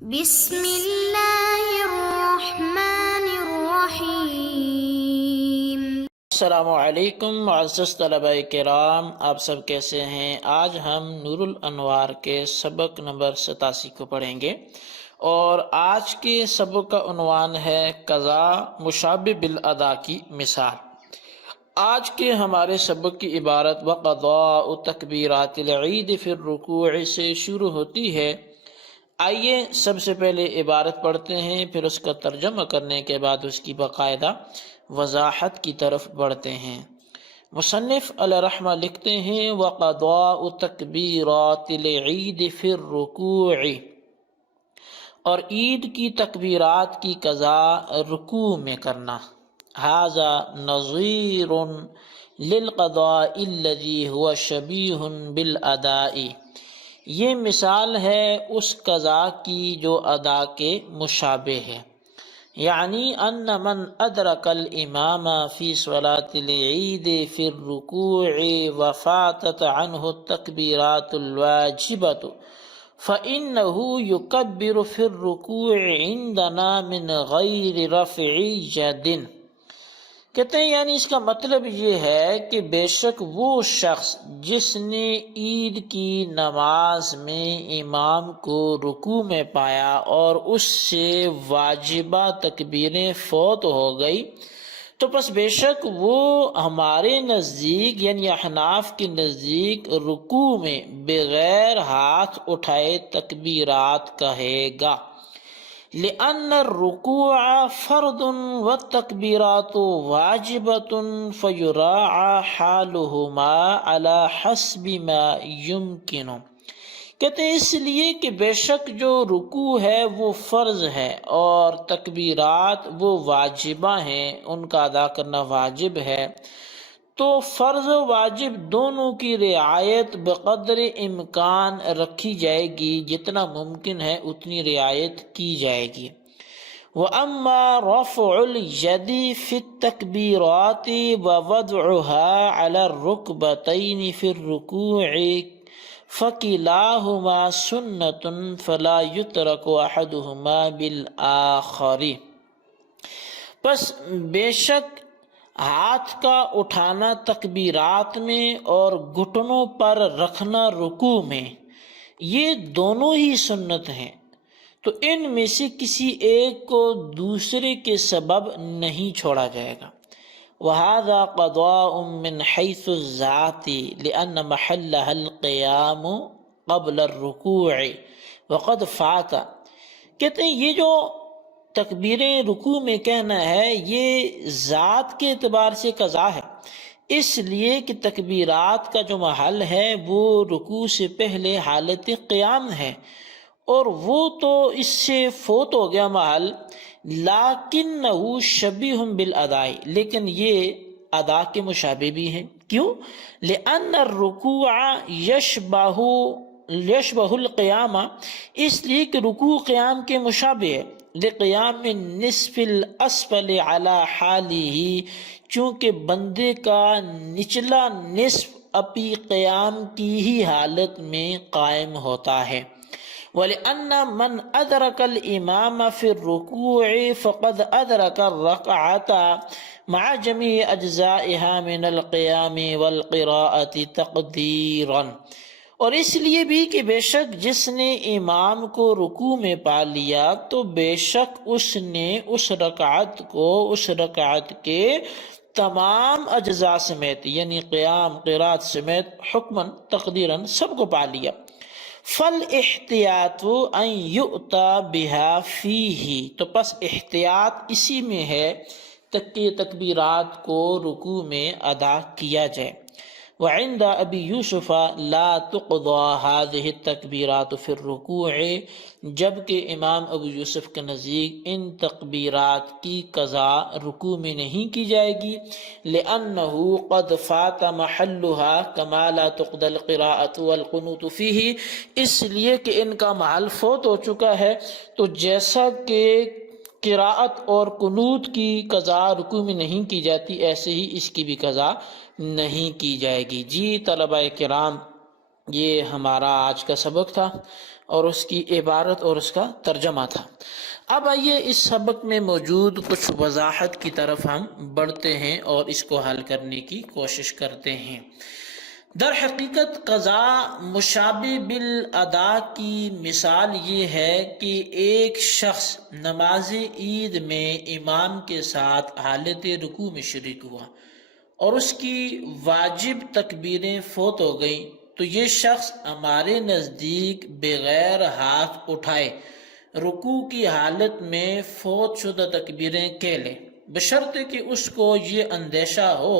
بسم اللہ الرحمن الرحیم۔ السلام علیکم معزز طلبہ کرام، آپ سب کیسے ہیں؟ آج ہم نور الانوار کے سبق نمبر 87 کو پڑھیں گے، اور آج کے سبق کا عنوان ہے قضا مشابہ بالادا کی مثال۔ آج کے ہمارے سبق کی عبارت وقضاء تکبیرات العید فی الرکوع سے شروع ہوتی ہے۔ آئیے سب سے پہلے عبارت پڑھتے ہیں، پھر اس کا ترجمہ کرنے کے بعد اس کی باقاعدہ وضاحت کی طرف بڑھتے ہیں۔ مصنف علیہ رحمہ لکھتے ہیں وقضاء تکبیرات العید فی الرکوع، اور عید کی تکبیرات کی قضا رکوع میں کرنا۔ ھذا نظیر للقضاء الذی هو شبیہ بالاداء، یہ مثال ہے اس قضا کی جو ادا کے مشابہ ہے۔ یعنی ان من ادرک الامام فی صلاۃ العید فی الرکوع وفاتت عنہ التکبیرات الواجبۃ فإنہ یکبر فی الرکوع عندنا من غیر رفع ید۔ کہتے ہیں یعنی اس کا مطلب یہ ہے کہ بے شک وہ شخص جس نے عید کی نماز میں امام کو رکوع میں پایا اور اس سے واجبہ تکبیریں فوت ہو گئی، تو بس بے شک وہ ہمارے نزدیک یعنی احناف کے نزدیک رکوع میں بغیر ہاتھ اٹھائے تکبیرات کہے گا، لأن الرکوع فرض والتکبیرات واجبۃ فیراعی حالہما علی حسب ما یمکن۔ کہتے ہیں اس لیے کہ بے شک جو رکوع ہے وہ فرض ہے اور تکبیرات وہ واجبہ ہیں، ان کا ادا کرنا واجب ہے، تو فرض و واجب دونوں کی رعایت بقدر امکان رکھی جائے گی، جتنا ممکن ہے اتنی رعایت کی جائے گی۔ وَأَمَّا رَفْعُ الْيَدِ فِي التَّكْبِيرَاتِ وَوَضْعُهَا عَلَى الرُّكْبَتَيْنِ فِي الرُّكُوعِ فَكِلَاهُمَا سُنَّةٌ فَلَا يُتْرَكُ أَحَدُهُمَا بِالْآخَرِ۔ پس بے شک ہاتھ کا اٹھانا تکبیرات میں اور گھٹنوں پر رکھنا رکوع میں، یہ دونوں ہی سنت ہیں، تو ان میں سے کسی ایک کو دوسرے کے سبب نہیں چھوڑا جائے گا۔ وَهَذَا قَضَاءٌ مِّنْ حَيْثُ الذَّاتِ لِأَنَّ مَحَلَّهَا الْقِيَامُ قَبْلَ الرُّكُوعِ وَقَدْ فَاتَ۔ کہتے ہیں یہ جو تکبیریں رکوع میں کہنا ہے یہ ذات کے اعتبار سے قضا ہے، اس لیے کہ تکبیرات کا جو محل ہے وہ رکوع سے پہلے حالت قیام ہے، اور وہ تو اس سے فوت ہو گیا محل، لیکنہ شبیہ بالادا، لیکن یہ ادا کے مشابہ بھی ہیں۔ کیوں؟ لأن الرکوع یشبہ القیام، اس لیے کہ رکوع قیام کے مشابہ ہے، لقیام النصف الاسفل علی حالہ، چونکہ بندے کا نچلا نصف اپنی قیام کی ہی حالت میں قائم ہوتا ہے۔ وَلِأَنَّ مَنْ أَدْرَكَ الْإِمَامَ فِي الرُّكُوعِ فَقَدْ أَدْرَكَ الرَّكْعَةَ مَعَ جَمِيعِ أَجْزَائِهَا مِنَ الْقِيَامِ وَالْقِرَاءَةِ تَقْدِيرًا، اور اس لیے بھی کہ بے شک جس نے امام کو رکوع میں پا لیا تو بے شک اس نے اس رکعت کو اس رکعت کے تمام اجزاء سمیت یعنی قیام قرات سمیت حکماً تقدیراً سب کو پا لیا۔ فالاحتیاط ان یؤتی بہا فیہ، تو پس احتیاط اسی میں ہے کہ تکبیرات کو رکوع میں ادا کیا جائے۔ وعند ابی یوسف لا تقضى هذه التکبیرات فی الرکوع، جبکہ امام ابو یوسف کے نزدیک ان تکبیرات کی قضا رکوع میں نہیں کی جائے گی، لأنه قد فات محلها كما لا تقضى القراءة والقنوت فيه، اس لیے کہ ان کا محل فوت ہو چکا ہے، تو جیسا کہ قراءت اور قنوت کی قضا رکوع میں نہیں کی جاتی، ایسے ہی اس کی بھی قضا نہیں کی جائے گی۔ جی طلبہ کرام، یہ ہمارا آج کا سبق تھا۔ اور اس کی عبارت اور اس کا ترجمہ تھا۔ اب آئیے اس سبق میں موجود کچھ وضاحت کی طرف ہم بڑھتے ہیں اور اس کو حل کرنے کی کوشش کرتے ہیں۔ در حقیقت قضا مشابہ بالادا کی مثال یہ ہے کہ ایک شخص نماز عید میں امام کے ساتھ حالت رکوع میں شریک ہوا اور اس کی واجب تکبیریں فوت ہو گئیں، تو یہ شخص ہمارے نزدیک بغیر ہاتھ اٹھائے رکوع کی حالت میں فوت شدہ تکبیریں کہہ لے، بشرطے کہ اس کو یہ اندیشہ ہو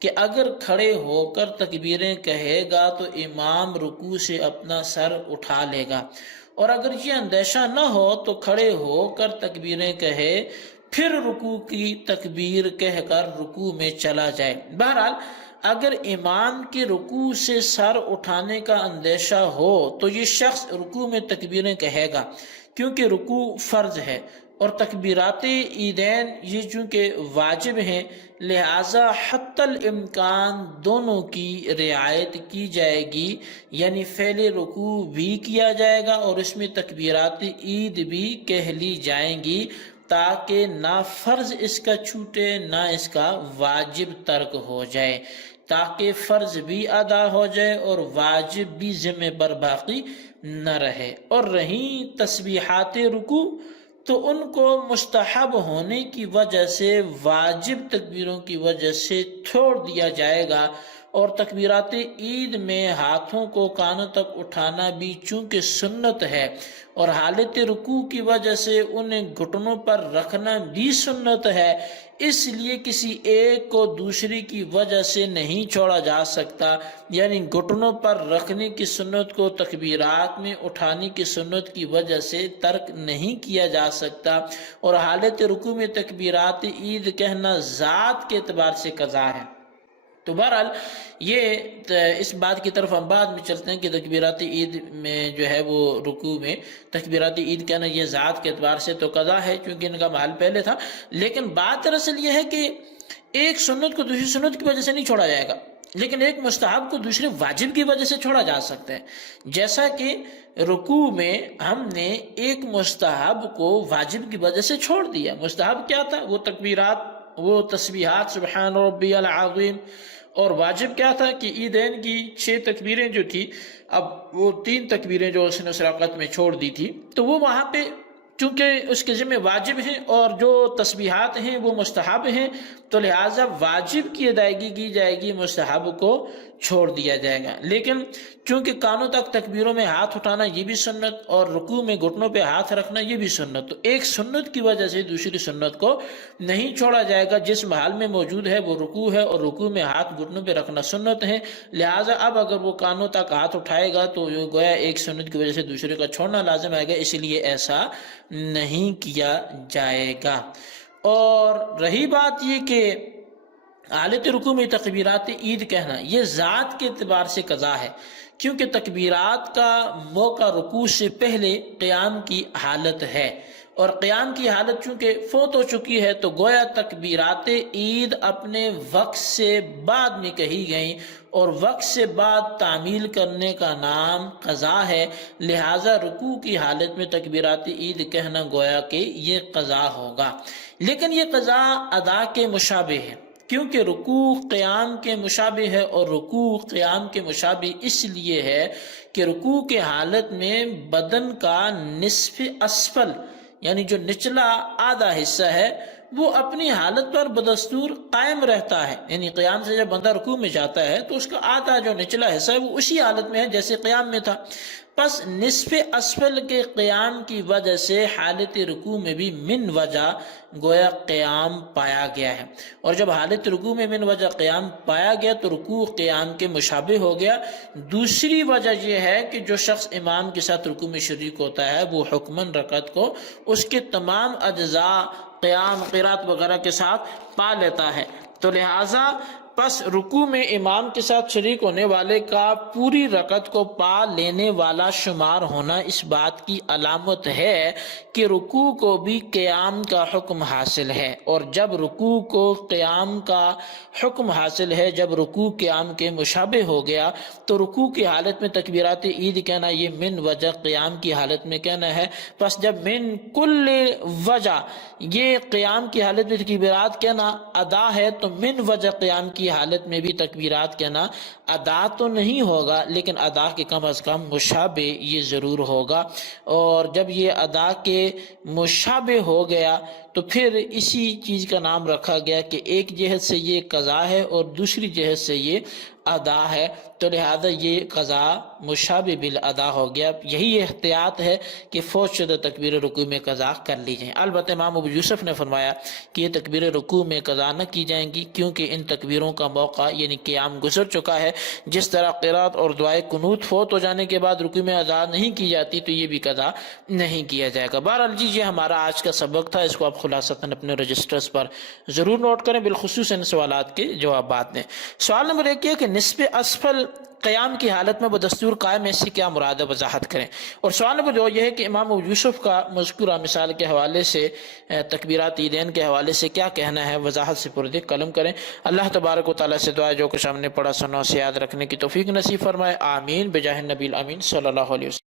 کہ اگر کھڑے ہو کر تکبیریں کہے گا تو امام رکوع سے اپنا سر اٹھا لے گا، اور اگر یہ اندیشہ نہ ہو تو کھڑے ہو کر تکبیریں کہے پھر رکوع کی تکبیر کہہ کر رکوع میں چلا جائے۔ بہرحال اگر امام کے رکوع سے سر اٹھانے کا اندیشہ ہو تو یہ شخص رکوع میں تکبیریں کہے گا، کیونکہ رکوع فرض ہے اور تکبیرات عیدین یہ چونکہ واجب ہیں، لہٰذا حتی الامکان دونوں کی رعایت کی جائے گی، یعنی فعل رکوع بھی کیا جائے گا اور اس میں تکبیرات عید بھی کہہ لی جائیں گی، تاکہ نہ فرض اس کا چھوٹے نہ اس کا واجب ترک ہو جائے، تاکہ فرض بھی ادا ہو جائے اور واجب بھی ذمہ پر باقی نہ رہے۔ اور رہی تسبیحات رکوع تو ان کو مستحب ہونے کی وجہ سے واجب تکبیروں کی وجہ سے چھوڑ دیا جائے گا، اور تکبیرات عید میں ہاتھوں کو کانوں تک اٹھانا بھی چونکہ سنت ہے اور حالت رکوع کی وجہ سے انہیں گھٹنوں پر رکھنا بھی سنت ہے، اس لیے کسی ایک کو دوسری کی وجہ سے نہیں چھوڑا جا سکتا، یعنی گھٹنوں پر رکھنے کی سنت کو تکبیرات میں اٹھانے کی سنت کی وجہ سے ترک نہیں کیا جا سکتا، اور حالت رکوع میں تکبیرات عید کہنا ذات کے اعتبار سے قضا ہے۔ تو بہرحال یہ اس بات کی طرف ہم بعد میں چلتے ہیں کہ تکبیرات عید میں جو ہے وہ رکوع میں تکبیرات عید کہنا یہ ذات کے اعتبار سے تو قضا ہے کیونکہ ان کا محل پہلے تھا، لیکن بات دراصل یہ ہے کہ ایک سنت کو دوسری سنت کی وجہ سے نہیں چھوڑا جائے گا، لیکن ایک مستحب کو دوسرے واجب کی وجہ سے چھوڑا جا سکتا ہے۔ جیسا کہ رکوع میں ہم نے ایک مستحب کو واجب کی وجہ سے چھوڑ دیا۔ مستحب کیا تھا؟ وہ تکبیرات، وہ تسبیحات سبحان ربی العظیم، اور واجب کیا تھا کہ عیدین کی 6 تکبیریں جو تھی، اب وہ 3 تکبیریں جو اس نے اس رکعت میں چھوڑ دی تھی، تو وہ وہاں پہ چونکہ اس کے ذمہ واجب ہیں اور جو تسبیحات ہیں وہ مستحب ہیں، تو لہٰذا واجب کی ادائیگی کی جائے گی، مستحب کو چھوڑ دیا جائے گا۔ لیکن چونکہ کانوں تک تکبیروں میں ہاتھ اٹھانا یہ بھی سنت اور رکوع میں گھٹنوں پہ ہاتھ رکھنا یہ بھی سنت، تو ایک سنت کی وجہ سے دوسری سنت کو نہیں چھوڑا جائے گا۔ جس محل میں موجود ہے وہ رکوع ہے اور رکوع میں ہاتھ گھٹنوں پہ رکھنا سنت ہے، لہٰذا اب اگر وہ کانوں تک ہاتھ اٹھائے گا تو گویا ایک سنت کی وجہ سے دوسرے کا چھوڑنا لازم آئے گا، اس لیے ایسا نہیں کیا جائے گا۔ اور رہی بات یہ کہ حالت رکوع میں تکبیرات عید کہنا یہ ذات کے اعتبار سے قضا ہے، کیونکہ تکبیرات کا موقع رکوع سے پہلے قیام کی حالت ہے، اور قیام کی حالت چونکہ فوت ہو چکی ہے تو گویا تکبیرات عید اپنے وقت سے بعد میں کہی گئیں، اور وقت سے بعد تعمیل کرنے کا نام قضا ہے، لہٰذا رکوع کی حالت میں تکبیرات عید کہنا گویا کہ یہ قضا ہوگا۔ لیکن یہ قضا ادا کے مشابہ ہے، کیونکہ رکوع قیام کے مشابہ ہے، اور رکوع قیام کے مشابہ اس لیے ہے کہ رکوع کے حالت میں بدن کا نصف اسفل یعنی جو نچلا آدھا حصہ ہے وہ اپنی حالت پر بدستور قائم رہتا ہے، یعنی قیام سے جب بندہ رکوع میں جاتا ہے تو اس کا آدھا جو نچلا حصہ ہے وہ اسی حالت میں ہے جیسے قیام میں تھا۔ پس نصف اسفل کے قیام کی وجہ سے حالت رکوع میں بھی من وجہ گویا قیام پایا گیا ہے، اور جب حالت رکوع میں من وجہ قیام پایا گیا تو رکوع قیام کے مشابہ ہو گیا۔ دوسری وجہ یہ ہے کہ جو شخص امام کے ساتھ رکوع میں شریک ہوتا ہے وہ حکماً رکعت کو اس کے تمام اجزاء قیام، قرات وغیرہ کے ساتھ پا لیتا ہے، تو لہٰذا پس رکوع میں امام کے ساتھ شریک ہونے والے کا پوری رکعت کو پا لینے والا شمار ہونا اس بات کی علامت ہے کہ رکوع کو بھی قیام کا حکم حاصل ہے، اور جب رکوع کو قیام کا حکم حاصل ہے، جب رکوع قیام کے مشابہ ہو گیا تو رکوع کی حالت میں تکبیرات عید کہنا یہ من وجہ قیام کی حالت میں کہنا ہے۔ پس جب من کل وجہ یہ قیام کی حالت میں تکبیرات کہنا ادا ہے تو من وجہ قیام کی حالت میں بھی تکبیرات کہنا ادا تو نہیں ہوگا، لیکن ادا کے کم از کم مشابہ یہ ضرور ہوگا، اور جب یہ ادا کے مشابہ ہو گیا تو پھر اسی چیز کا نام رکھا گیا کہ ایک جہت سے یہ قضا ہے اور دوسری جہت سے یہ ادا ہے، تو لہذا یہ قضا مشابہ بالادا ہو گیا۔ یہی احتیاط ہے کہ فوت شدہ تکبیر رکوع میں قضا کر لی جائیں۔ البتہ امام ابو یوسف نے فرمایا کہ یہ تکبیر رکوع میں قضا نہ کی جائیں گی، کیونکہ ان تکبیروں کا موقع یعنی قیام گزر چکا ہے۔ جس طرح قرات اور دعائے قنوت فوت ہو جانے کے بعد رکوع میں ادا نہیں کی جاتی تو یہ بھی قضا نہیں کیا جائے گا۔ بہرحال جی یہ ہمارا آج کا سبق تھا، اس کو آپ خلاصتاً اپنے رجسٹرز پر ضرور نوٹ کریں، بالخصوص ان سوالات کے جوابات دیں۔ سوال نمبر 1 یہ کہ نصف اسفل قیام کی حالت میں بدستور قائم اس سے کیا مراد ہے، وضاحت کریں۔ اور سوال نمبر 2 یہ ہے کہ امام ابو یوسف کا مذکورہ مثال کے حوالے سے تکبیرات عیدین کے حوالے سے کیا کہنا ہے، وضاحت سے پردے قلم کریں۔ اللہ تبارک و تعالیٰ سے دعا ہے جو کچھ ہم نے پڑھا سنا اسے یاد رکھنے کی توفیق نصیب فرمائے، آمین بجاہ النبی الامین صلی اللہ علیہ وسلم۔